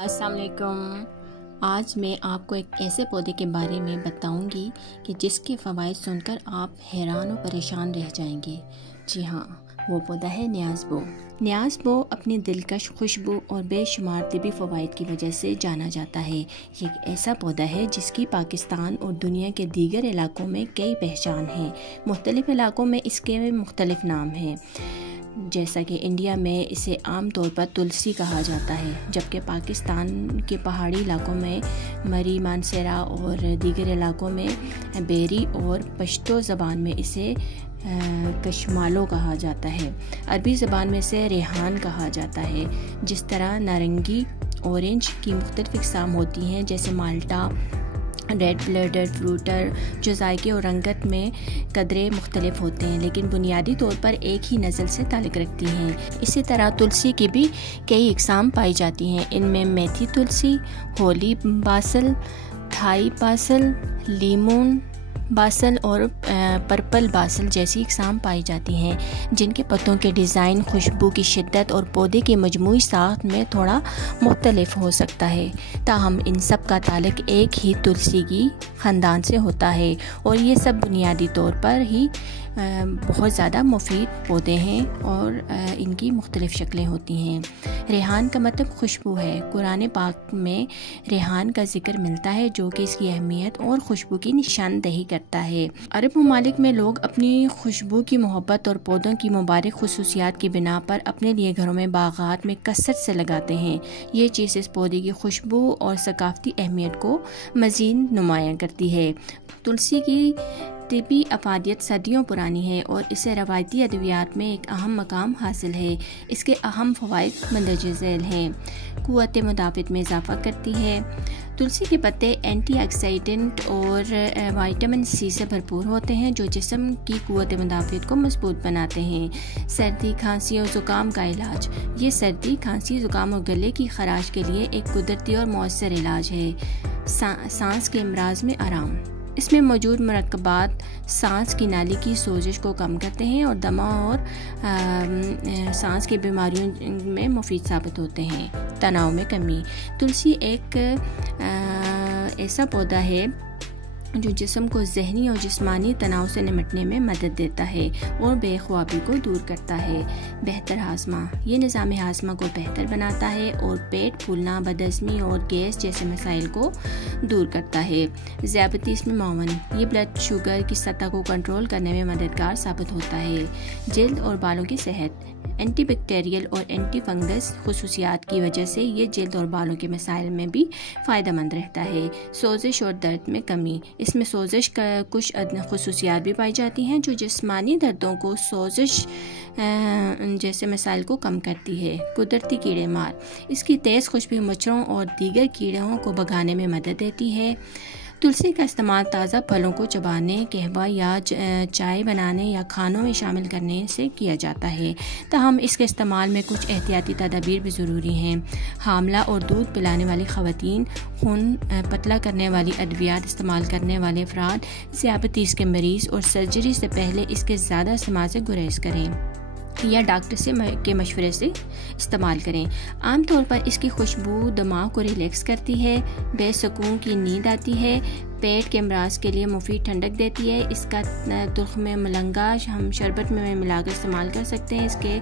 अस्सलाम वालेकुम। आज मैं आपको एक ऐसे पौधे के बारे में बताऊंगी कि जिसके फ़वाइद सुनकर आप हैरान और परेशान रह जाएंगे। जी हाँ, वो पौधा है न्याज़बो। न्याज़बो अपनी दिलकश खुशबू और बेशुमार तिबी फ़वाइद की वजह से जाना जाता है। ये एक ऐसा पौधा है जिसकी पाकिस्तान और दुनिया के दीगर इलाकों में कई पहचान है। मुख्तलिफ़ इलाकों में इसके मुख्तलिफ़ नाम हैं, जैसा कि इंडिया में इसे आम तौर पर तुलसी कहा जाता है, जबकि पाकिस्तान के पहाड़ी इलाकों में मरी, मानसेरा और दीगर इलाकों में बेरी और पश्तो ज़बान में इसे कशमालो कहा जाता है। अरबी ज़बान में इसे रेहान कहा जाता है। जिस तरह नारंगी, ऑरेंज की मुख्तलिफ़ इक़साम होती हैं, जैसे माल्टा, रेड ब्लडेड फ्रूटर, जो जायके और रंगत में कदरे मुख्तलिफ होते हैं लेकिन बुनियादी तौर पर एक ही नस्ल से ताल्लुक़ रखती हैं। इसी तरह तुलसी की भी कई इक़साम पाई जाती हैं। इनमें मेथी तुलसी, holy basil, Thai basil, lemon basil और पर्पल बासल जैसी इक़साम पाई जाती हैं, जिनके पत्तों के डिज़ाइन, खुशबू की शिद्दत और पौधे की मजमूई साख्त में थोड़ा मुख्तलिफ हो सकता है। ताहम इन सब का ताल्लुक़ एक ही तुलसी की ख़ानदान से होता है और ये सब बुनियादी तौर पर ही बहुत ज़्यादा मुफीद पौधे हैं और इनकी मुख्तलिफ़ शक्लें होती हैं। रेहान का मतलब खुशबू है। कुरान पाक में रेहान का जिक्र मिलता है, जो कि इसकी अहमियत और खुशबू की निशानदही करता है। अरब ममालिक में लोग अपनी खुशबू की मोहब्बत और पौधों की मुबारक खुसूसियात की बिना पर अपने लिए घरों में बागात में कसरत से लगाते हैं। ये चीज़ इस पौधे की खुशबू और सकाफ़ती अहमियत को मज़ीद नुमायाँ करती है। तुलसी की तिबी अफादियत सदियों पुरानी है और इसे रवायती अद्वियात में एक अहम मकाम हासिल है। इसके अहम फ़वाइद मंदरजे झैल हैं। क़ुव्वत मुदाफ़त में इजाफ़ा करती है। तुलसी के पत्ते एंटीऑक्सीडेंट और विटामिन सी से भरपूर होते हैं, जो जिस्म की क़ुव्वत मुदाफ़त को मजबूत बनाते हैं। सर्दी, खांसी और ज़ुकाम का इलाज। ये सर्दी, खांसी, ज़ुकाम और गले की खराश के लिए एक कुदरती और मौसर इलाज है। सांस के अमराज में आराम। इसमें मौजूद मरकबात सांस की नाली की सोजिश को कम करते हैं और दमा और सांस की बीमारियों में मुफीद साबित होते हैं। तनाव में कमी। तुलसी एक ऐसा पौधा है जो जिस्म को ज़हनी और जिस्मानी तनाव से निपटने में मदद देता है और बेख्वाबी को दूर करता है। बेहतर हाजमा। ये निज़ाम हाजमा को बेहतर बनाता है और पेट फूलना, बदहज़मी और गैस जैसे मसाइल को दूर करता है। ज़ियाबतीस में मावन। ये ब्लड शुगर की सतह को कंट्रोल करने में मददगार साबित होता है। जल्द और बालों की सेहत। एंटीबैक्टीरियल और एंटी फंगस खुसूसियात की वजह से ये जल्द और बालों के मसाइल में भी फ़ायदेमंद रहता है। सोजिश और दर्द में कमी। इसमें सोजिश का कुछ खुसूसियात भी पाई जाती हैं जो जिस्मानी दर्दों को, सोजिश जैसे मसाइल को कम करती है। कुदरती कीड़े मार। इसकी तेज़ खुशबू मच्छरों और दीगर कीड़ों को भगाने में मदद देती है। तुलसी का इस्तेमाल ताज़ा फलों को चबाने, कहवा या चाय बनाने या खानों में शामिल करने से किया जाता है। ताहम इसके इस्तेमाल में कुछ एहतियाती तदाबीर भी ज़रूरी हैं। हामला और दूध पिलाने वाली ख़वातीन, खून पतला करने वाली अद्वियात इस्तेमाल करने वाले अफराद, ज़ियाबतीस के मरीज़ और सर्जरी से पहले इसके ज़्यादा इस्तेमाल से गुरेज करें या डॉक्टर के मशवरे से इस्तेमाल करें। आमतौर पर इसकी खुशबू दिमाग को रिलैक्स करती है, बेसुकून की नींद आती है, पेट के अमराज के लिए मुफीद ठंडक देती है। इसका तुर्ख में मलंगा हम शरबत में मिलाकर इस्तेमाल कर सकते हैं। इसके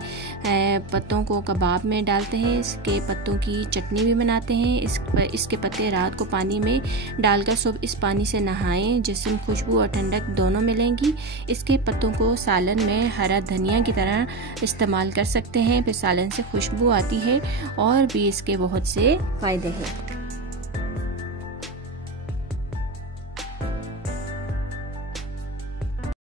पत्तों को कबाब में डालते हैं। इसके पत्तों की चटनी भी बनाते हैं। इसके पत्ते रात को पानी में डालकर सुबह इस पानी से नहाएं, जिससे खुशबू और ठंडक दोनों मिलेंगी। इसके पत्तों को सालन में हरा धनिया की तरह इस्तेमाल कर सकते हैं। फिर सालन से खुशबू आती है और भी इसके बहुत से फ़ायदे हैं।